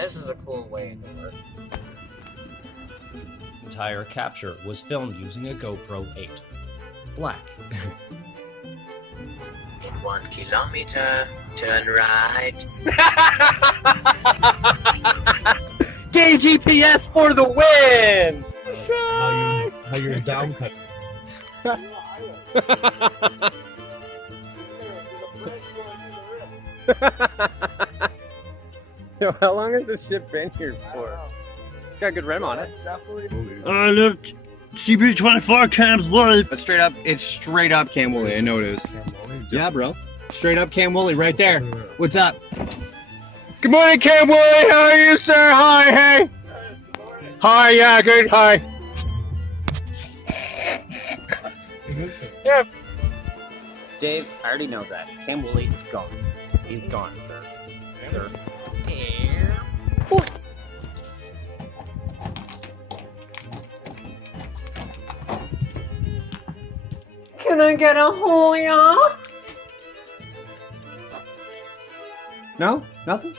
This is a cool way to work. Entire capture was filmed using a GoPro 8. Black. In 1 kilometer, turn right. Gay GPS for the win! How you're down cut. Yo, how long has this shit been here for? It's got a good rim on it. Look, CP24 Cam's live. But it's straight up Cam Woolley. I know it is. Yeah, bro. Straight up Cam Woolley right there. What's up? Good morning, Cam Woolley. How are you, sir? Hi, hey. Hi, yeah, good. Hi. Yeah. Dave, I already know that. Cam Woolley is gone. He's gone, sir. Can I get a hole, y'all? No? Nothing?